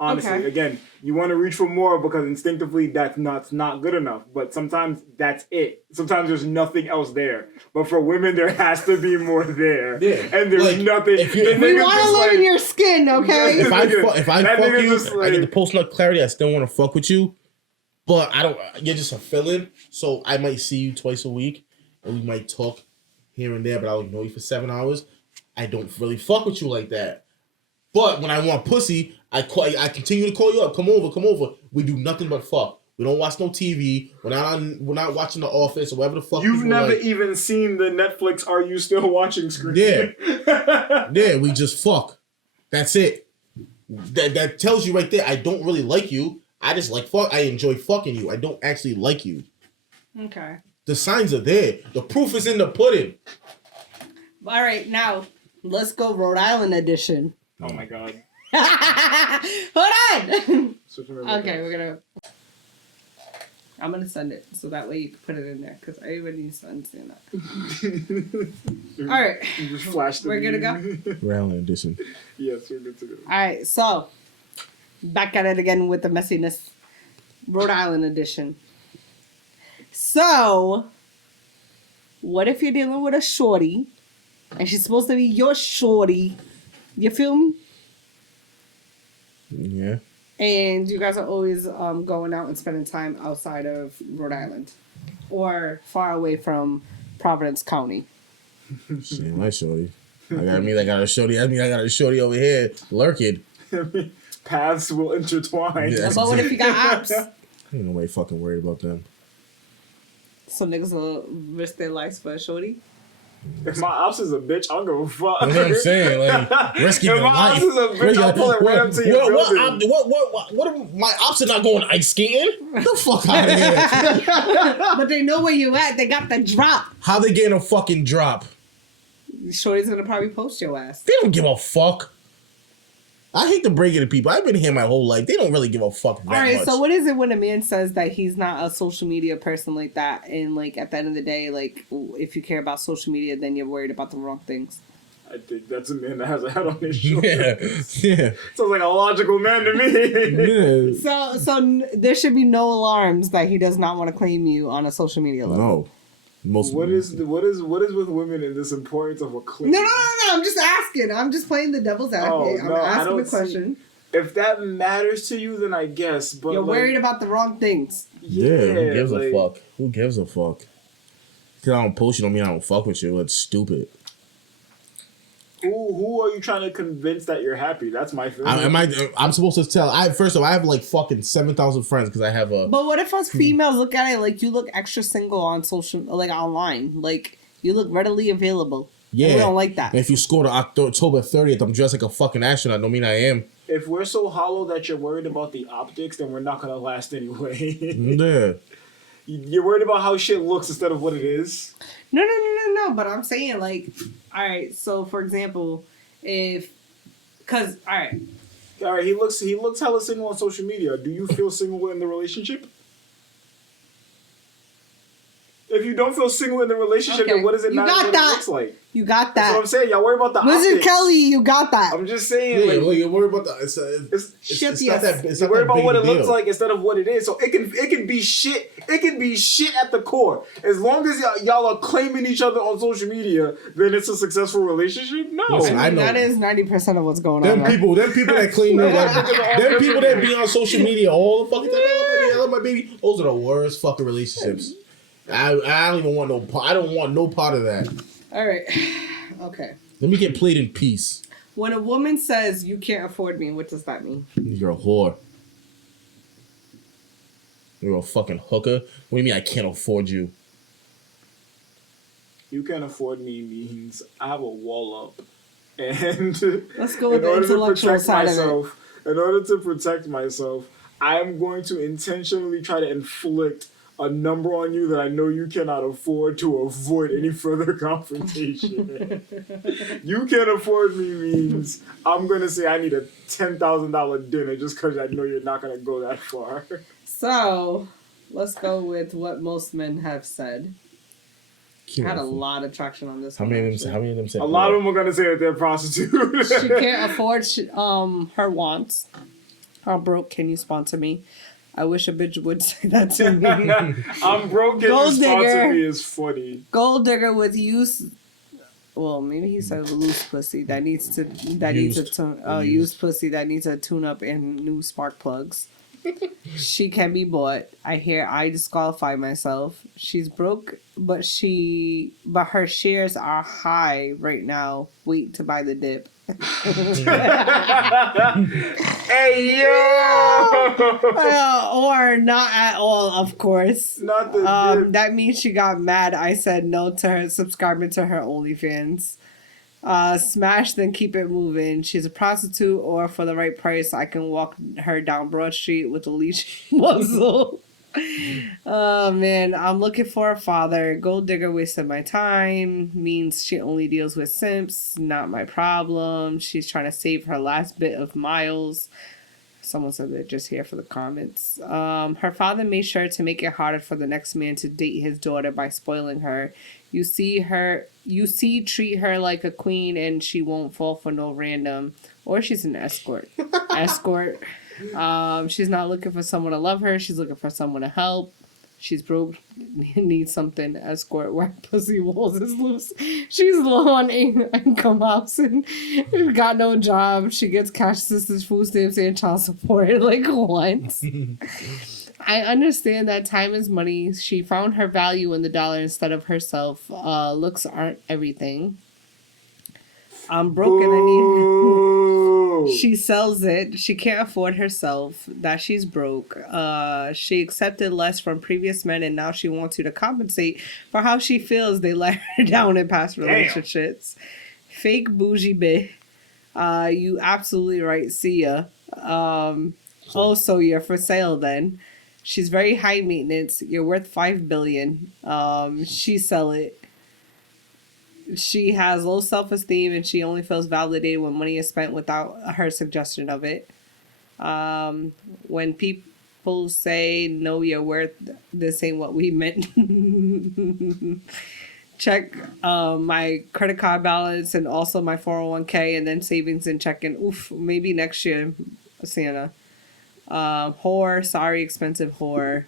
Honestly, Okay. again, you want to reach for more because instinctively that's not good enough. But sometimes that's it. Sometimes there's nothing else there. But for women, there has to be more there. Yeah. And there's Like, nothing. if you- The if we nigga's want to just live like- in your skin, okay? If I That fuck nigga you, just I get the like- post nut clarity. I still want to fuck with you, but I don't. You're just a feeling. So I might see you twice a week, and we might talk here and there. But I'll ignore you for 7 hours. I don't really fuck with you like that. But when I want pussy, I continue to call you up. Come over. We do nothing but fuck. We don't watch no TV. We're not watching The Office or whatever the fuck. You've people never like. even seen the Netflix "Are You Still Watching" screen. Yeah. Yeah, we just fuck. That's it. That tells you right there. I don't really like you. I just like fuck. I enjoy fucking you. I don't actually like you. Okay. The signs are there. The proof is in the pudding. All right, now let's go Rhode Island edition. Oh my god. Hold on. Okay, we're I'm gonna send it so that way you can put it in there because everybody needs to understand that. All right, You just flashed the We're good to go. Rhode Island edition. Yes, we're good to go. all right. So back at it again with the messiness, Rhode Island edition. So, what if you're dealing with a shorty, and she's supposed to be your shorty, You feel me? Yeah. And you guys are always going out and spending time outside of Rhode Island or far away from Providence County. Shit, my shorty. I got a shorty over here lurking. Paths will intertwine. Yeah. But what if you got ops? Ain't nobody fucking worried about them. So niggas will risk their lives for a shorty? If my ops is a bitch, I don't give a fuck. That's what I'm saying. Like, risking your If my life. ops is a bitch, I'll pull it right up to your building. What if my ops are not going ice skating? Get the fuck out of here. But they know where you at. They got the drop. How they getting a fucking drop? Shorty's gonna probably post your ass. They don't give a fuck. I hate to break it to people. I've been here my whole life. They don't really give a fuck that All right, much. so what is it when a man says that he's not a social media person like that, and like at the end of the day, like if you care about social media, then you're worried about the wrong things? I think that's a man that has a head on his shoulders. Yeah. Sounds like a logical man to me. Yeah. So there should be no alarms that he does not want to claim you on a social media level. No. What is with women in this importance of a claim? No. I'm just asking. I'm just playing the devil's advocate. I'm asking the question. If that matters to you, then I guess. But You're worried about the wrong things. Yeah, who gives a fuck? Who gives a fuck? Because I don't post you don't mean I don't fuck with you. That's stupid. Who are you trying to convince that you're happy? That's my thing. I'm supposed to tell. First of all, I have like fucking 7,000 friends because I have a. But what if us females look at it like you look extra single on social, like online, like you look readily available? Yeah, and we don't like that. And if you score to October 30th, I'm dressed like a fucking astronaut. Don't mean I am. If we're so hollow that you're worried about the optics, then we're not gonna last anyway. Yeah. You're worried about how shit looks instead of what it is. No. But I'm saying, like, all right. So, for example, all right, he looks hella single on social media. Do you feel single in the relationship? If you don't feel single in the relationship, then what does it matter what it looks like? You got that. That's what I'm saying. Y'all worry about the Wizard optics. Kelly, you got that. I'm just saying. Yeah, like, you're worried about the. It's not that. It's not worry that about big what a it looks deal. like instead of what it is. So it can be shit. It can be shit at the core. As long as y'all are claiming each other on social media, then it's a successful relationship. No, Listen, I know. That is 90% of what's going on. Them people that claim them people that be on social media all the fucking time. I love my baby. Those are the worst fucking relationships. I don't even want I don't want no part of that. All right. Okay. Let me get played in peace. When a woman says you can't afford me, what does that mean? You're a whore. You're a fucking hooker. What do you mean I can't afford you? You can't afford me means I have a wall up, and let's go with the intellectual side of it. In order to protect myself, I am going to intentionally try to inflict a number on you that I know you cannot afford to avoid any further confrontation. You can't afford me means I'm going to say I need a $10,000 dinner just because I know you're not going to go that far. So, let's go with what most men have said. I had a lot of traction on this. How many of them said? A lot of them are going to say that they're prostitutes. She can't afford her wants. How broke can you sponsor me? I wish a bitch would say that to me. I'm broke and you sponsor me is funny. Gold digger with use. Well, maybe he said loose pussy that needs to used pussy that needs a tune up and new spark plugs. She can be bought. I disqualify myself. She's broke, but her shares are high right now. Wait to buy the dip. Hey yo! Or not at all, of course. Not the dip. That means she got mad. I said no to her subscribing to her OnlyFans. Smash, then keep it moving. She's a prostitute, or for the right price, I can walk her down Broad Street with a leash muzzle. Oh man, I'm looking for a father. Gold digger wasted my time. Means she only deals with simps. Not my problem. She's trying to save her last bit of miles. Someone said they're just here for the comments. Her father made sure to make it harder for the next man to date his daughter by spoiling her. You see, treat her like a queen and she won't fall for no random. Or she's an escort. She's not looking for someone to love her. She's looking for someone to help. She's broke, needs something to escort whack pussy walls is loose. She's low on income housing, got no job. She gets cash assistance, food stamps, and child support. Like, what? I understand that time is money. She found her value in the dollar instead of herself. Looks aren't everything. I'm broke and I need... She sells it. She can't afford herself. That she's broke. She accepted less from previous men and now she wants you to compensate for how she feels they let her down in past relationships. Fake bougie bitch. You absolutely right. See ya. So you're for sale then. She's very high maintenance. You're worth $5 billion. She sell it. She has low self-esteem and she only feels validated when money is spent without her suggestion of it. When people say, no, you're worth, this ain't what we meant. Check my credit card balance and also my 401k and then savings and checking. Oof, maybe next year, Santa. Whore, sorry, expensive whore.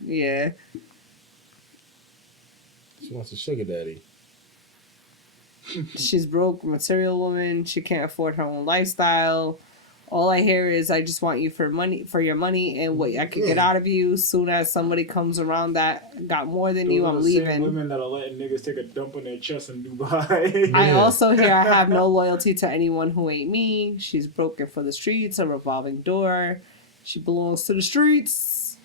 Yeah. She wants a sugar daddy. She's broke, material woman. She can't afford her own lifestyle. All I hear is, I just want you for your money and what I can get out of you. Soon as somebody comes around that got more than you, I'm leaving. Same women that are letting niggas take a dump on their chest in Dubai. I also hear I have no loyalty to anyone who ain't me. She's broken for the streets, a revolving door. She belongs to the streets.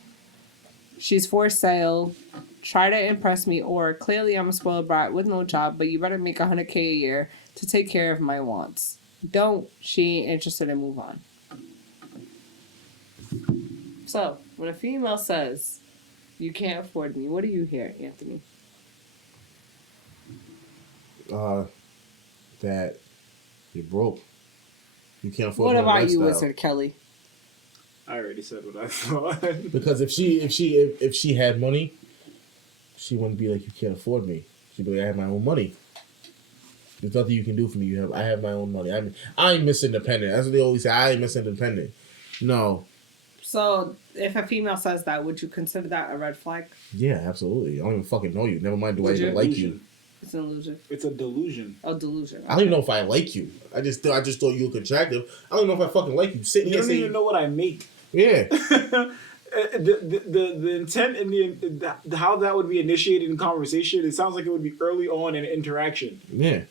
She's for sale. Try to impress me, or clearly I'm a spoiled brat with no job, but you better make $100K a year to take care of my wants. Don't. She ain't interested and move on. So, when a female says, you can't afford me, what do you hear, Anthony? That you're broke. You can't afford What my about lifestyle. you, Wizard Kelly? I already said what I thought. Because if she had money, she wouldn't be like, you can't afford me. She'd be like, I have my own money. There's nothing you can do for me. I have my own money. I'm Miss Independent. That's what they always say. I'm Miss Independent. No. So, if a female says that, would you consider that a red flag? Yeah, absolutely. I don't even fucking know you. Never mind, do I even like you? It's an illusion. It's a delusion. Oh, delusion. I don't even know if I like you. I just thought you were attractive. I don't even know if I fucking like you. Sitting You here don't saying, even know what I make. yeah. The intent and the how that would be initiated in conversation, it sounds like it would be early on in interaction. Yeah.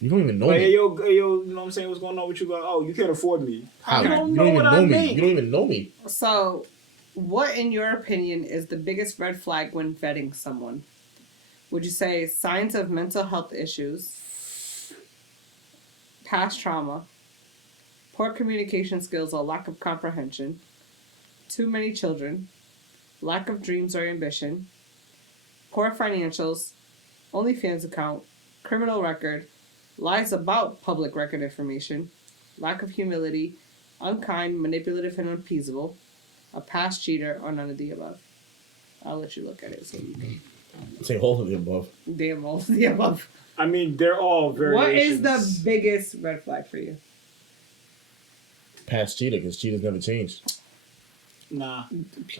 You don't even know like, me. hey, yo, you know what I'm saying? What's going on with you? Like, oh, you can't afford me. How? You don't You know don't what even I know me. make. You don't even know me. So, what, in your opinion, is the biggest red flag when vetting someone? Would you say signs of mental health issues, past trauma, poor communication skills or lack of comprehension, too many children, lack of dreams or ambition, poor financials, OnlyFans account, criminal record, lies about public record information, lack of humility, unkind, manipulative, and unappeasable, a past cheater, or none of the above? I'll let you look at it so you can... Say all of the above. Damn, all of the above. I mean, they're all variations. What is the biggest red flag for you? Past cheater, because cheaters never change. Nah.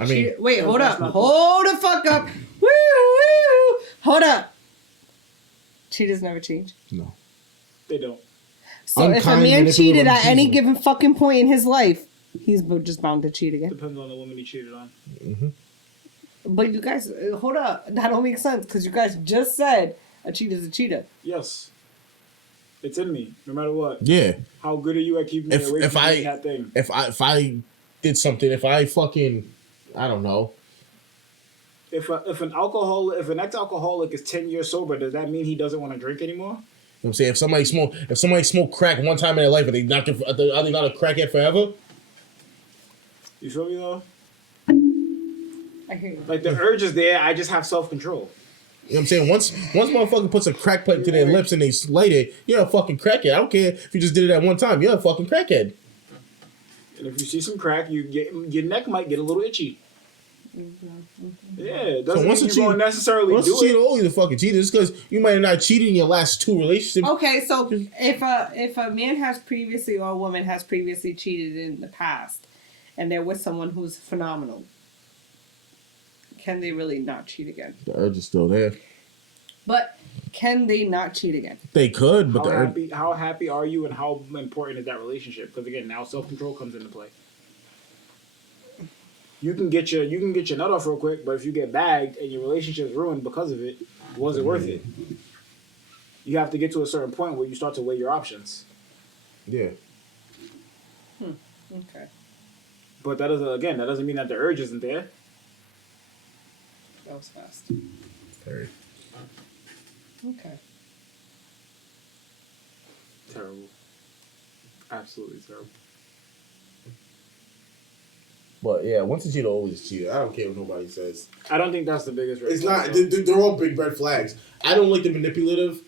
I mean... Wait, hold up. That's not Hold the fuck up. Woo, woo. Hold up. Cheaters never change. No. They don't. So if a Unkind, man cheated at manipulative, any unseasonable. given fucking point in his life, he's just bound to cheat again. Depends on the woman he cheated on. Mm-hmm. But you guys, hold up. That don't make sense because you guys just said a cheater's a cheater. Yes. It's in me, no matter what. Yeah. How good are you at keeping me away from doing that thing? If I did something, if I fucking, I don't know. If an ex-alcoholic is 10 years sober, does that mean he doesn't want to drink anymore? You know what I'm saying? If somebody smoke crack one time in their life, are they not a crackhead forever? You feel me though? I hear you. Like the urge is there, I just have self-control. You know what I'm saying? Once motherfucker puts a crack pipe to their lips and they light it, you're a fucking crackhead. I don't care if you just did it at one time. You're a fucking crackhead. And if you see some crack, your neck might get a little itchy. Yeah, it doesn't mean you won't necessarily once do a cheater, it. always a fucking cheater. Just because you might have not cheated in your last two relationships. Okay, so if a man has previously or a woman has previously cheated in the past, and they're with someone who's phenomenal, can they really not cheat again? The urge is still there. But can they not cheat again? They could, but How happy are you, and how important is that relationship? Because again, now self-control comes into play. You can get your nut off real quick, but if you get bagged and your relationship's ruined because of it, was it worth it? You have to get to a certain point where you start to weigh your options. Yeah. Okay. But that doesn't mean that the urge isn't there. That was fast. Very. Okay. Terrible. Absolutely terrible. But yeah, once a cheater, always a cheater. I don't care what nobody says. I don't think that's the biggest red It's flag, not. though. They're all big red flags. I don't like the manipulative,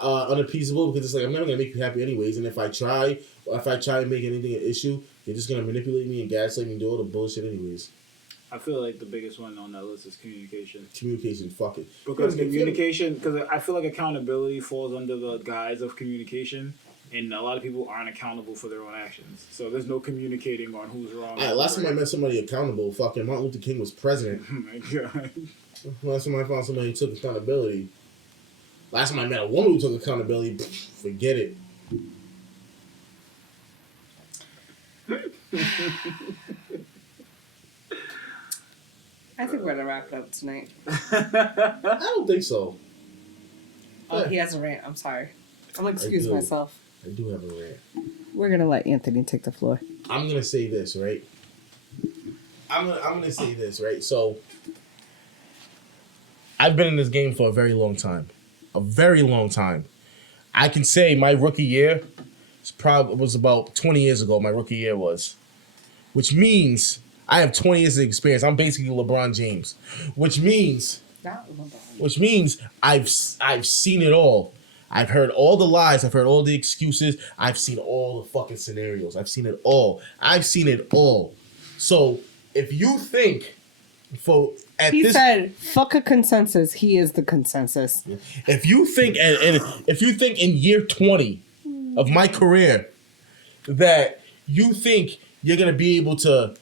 unappeasable, because it's like I'm never gonna make you happy anyways. And if I try and make anything an issue, you're just gonna manipulate me and gaslight me and do all the bullshit anyways. I feel like the biggest one on that list is communication. Communication, fuck it. Because I feel like accountability falls under the guise of communication, and a lot of people aren't accountable for their own actions. So there's no communicating on who's wrong. Alright, last time I met somebody accountable, fucking Martin Luther King was president. Oh my god. Last time I found somebody who took accountability. Last time I met a woman who took accountability, forget it. I think we're gonna wrap it up tonight. I don't think so. Oh, he has a rant. I'm sorry. I'm gonna excuse do. myself. I do have a rant. We're gonna let Anthony take the floor. I'm gonna say this, right? I'm gonna say this, right? So I've been in this game for a very long time. A very long time. I can say my rookie year was about 20 years ago, my rookie year was. Which means I have 20 years of experience. I'm basically LeBron James. Which means I've seen it all. I've heard all the lies. I've heard all the excuses. I've seen all the fucking scenarios. I've seen it all. So if you think He said, fuck a consensus. He is the consensus. if you think and if you think in year 20 of my career that you think you're gonna be able to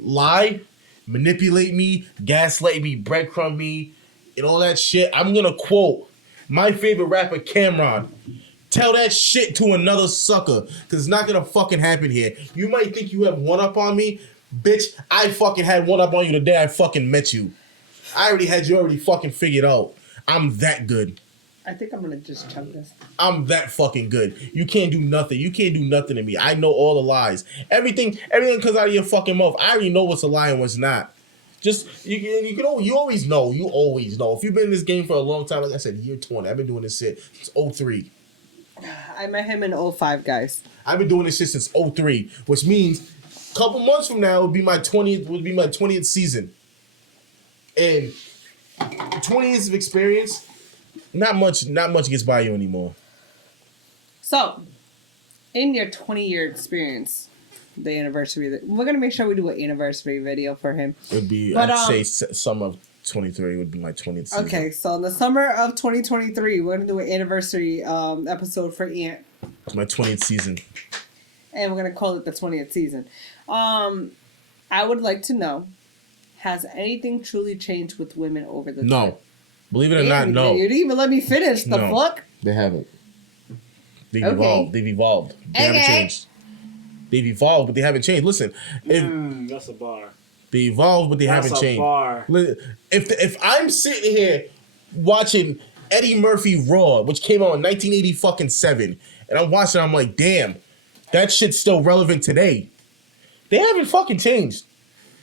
lie, manipulate me, gaslight me, breadcrumb me, and all that shit, I'm gonna quote my favorite rapper, Cameron. Tell that shit to another sucker, because it's not gonna fucking happen here. You might think you have one up on me. Bitch, I fucking had one up on you the day I fucking met you. I already had you already fucking figured out. I'm that good. I think I'm gonna just chug this. I'm that fucking good. You can't do nothing. You can't do nothing to me. I know all the lies. Everything comes out of your fucking mouth. I already know what's a lie and what's not. Just you always know. You always know. If you've been in this game for a long time, like I said, year 20. I've been doing this shit since 03. I met him in 05, guys. I've been doing this shit since 03, which means a couple months from now would be my 20th season. And 20 years of experience, not much gets by you anymore. So, in your 20-year experience, the anniversary, we're gonna make sure we do an anniversary video for him. It would be, I'd say summer of 23 would be my 20th season. Okay, so in the summer of 2023, we're gonna do an anniversary episode for Ant. It's my 20th season. And we're gonna call it the 20th season. I would like to know, has anything truly changed with women over the time? No. Believe it or not, no. You didn't even let me finish. The fuck? They haven't. They've Okay. evolved. They haven't changed. They've evolved, but they haven't changed. Listen, That's a bar. they evolved, but they haven't That's a changed. bar. If I'm sitting here watching Eddie Murphy Raw, which came out in 1987, and I'm watching, I'm like, damn, that shit's still relevant today. They haven't fucking changed.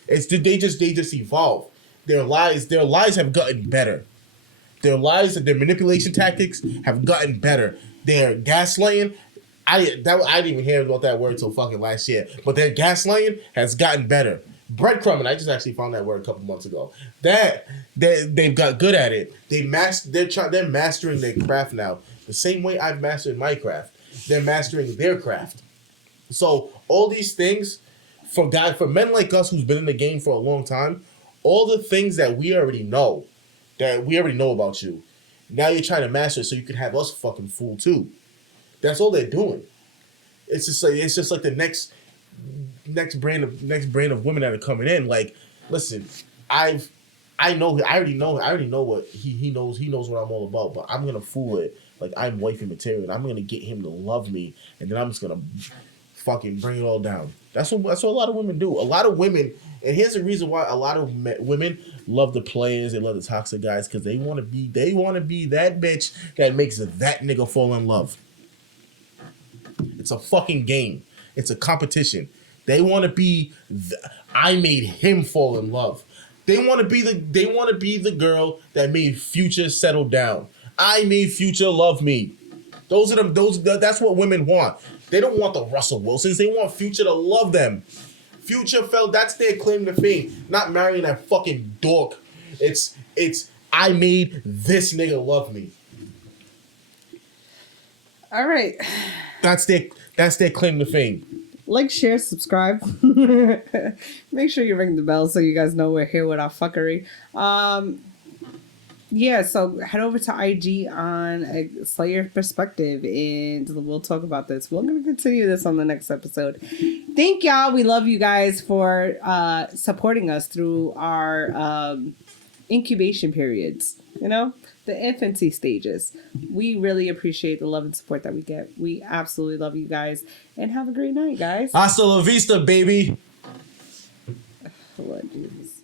They just evolve. Their lies have gotten better. Their their manipulation tactics have gotten better. Their gaslighting, I didn't even hear about that word till fucking last year. But their gaslighting has gotten better. Breadcrumbing, I just actually found that word a couple months ago. They've got good at it. They're mastering their craft now. The same way I've mastered my craft. They're mastering their craft. So all these things, for men like us who's been in the game for a long time, all the things that we already know about you, now you're trying to master it so you can have us fucking fool too. That's all they're doing. It's just like the next brand of women that are coming in. Like, listen, I've I already know what he knows. He knows what I'm all about. But I'm gonna fool it like I'm wifey material. I'm gonna get him to love me, and then I'm just gonna fucking bring it all down. That's what a lot of women do. A lot of women, and here's the reason why a lot of women love the players. They love the toxic guys because they want to be that bitch that makes that nigga fall in love. It's a fucking game. It's a competition. They want to be. I made him fall in love. They want to be the girl that made Future settle down. I made Future love me. Those are them. That's what women want. They don't want the Russell Wilsons. They want Future to love them. Future felt that's their claim to fame. Not marrying that fucking dork. It's I made this nigga love me. All right. That's their claim to fame. Like, share, subscribe. Make sure you ring the bell so you guys know we're here with our fuckery. Yeah, so head over to IG on a Slayer Perspective and we'll talk about this. We're going to continue this on the next episode. Thank y'all. We love you guys for supporting us through our incubation periods, you know, the infancy stages. We really appreciate the love and support that we get. We absolutely love you guys and have a great night, guys. Hasta la vista, baby. Lord Jesus.